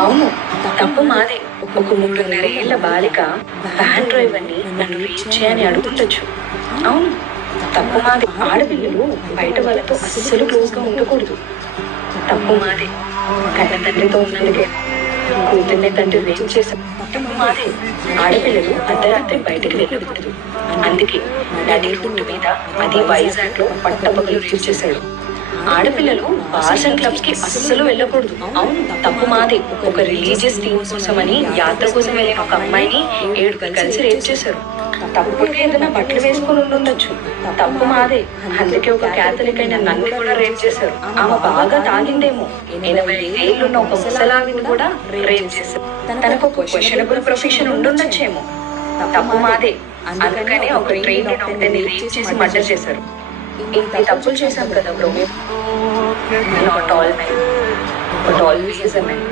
అవును, తప్పు మాదే. ఒక 3.5 ఏళ్ల బాలిక వ్యాన్ డ్రైవర్ని నన్ను రీచ్ చేయని అడుగుండొచ్చు. అవును, తప్పు మాదే. ఆడపిల్లలు బయట వాళ్ళతో అస్సలు క్లోజ్గా ఉండకూడదు. తప్పు మాదే. కన్న తండ్రితో ఉన్నందుకే కూతుర్ని తండ్రి రేపు చేశారు. తప్పు మాదే. ఆడపిల్లలు అర్ధరాత్రి బయటకు వెళ్ళకూడదు. అందుకే నడి రోడ్డు మీద, అది వైజాగ్లో పట్టపగలు రేపు చేశాడు. ఆడపిల్లలు బార్స్ అండ్ క్లబ్స్ కి అస్సలు వెళ్ళకూడదు. అవును, తప్పు మాదే. ఒక రిలీజియస్ థీమ్ కోసం అని యాత్ర కోసం వెళ్ళిన ఒక అమ్మాయిని 7 కలిసి రేప్ చేశారు. తప్పుకి ఏదైనా బట్టలు వేసుకుని ఉండొచ్చు. తప్పు మాదే. అందుకే ఒక క్యాథలిక్ అయిన నన్ను కూడా రేప్ చేశారు. ఆమె బాగా తాగిందేమో. 85 ఏళ్లున్న ఒక ముసలావిని కూడా రేప్ చేశారు. తనకు ఒక క్వశ్చనబుల్ ప్రొఫెషన్ ఉండుండొచ్చేమో. తప్పు మాదే. అందుకనే ఒక ట్రైన్ డాక్టర్ని రేప్ చేసి మర్డర్ చేశారు. ఇన్ని తప్పులు చేశాం కదా bro. Not all men, but always a men.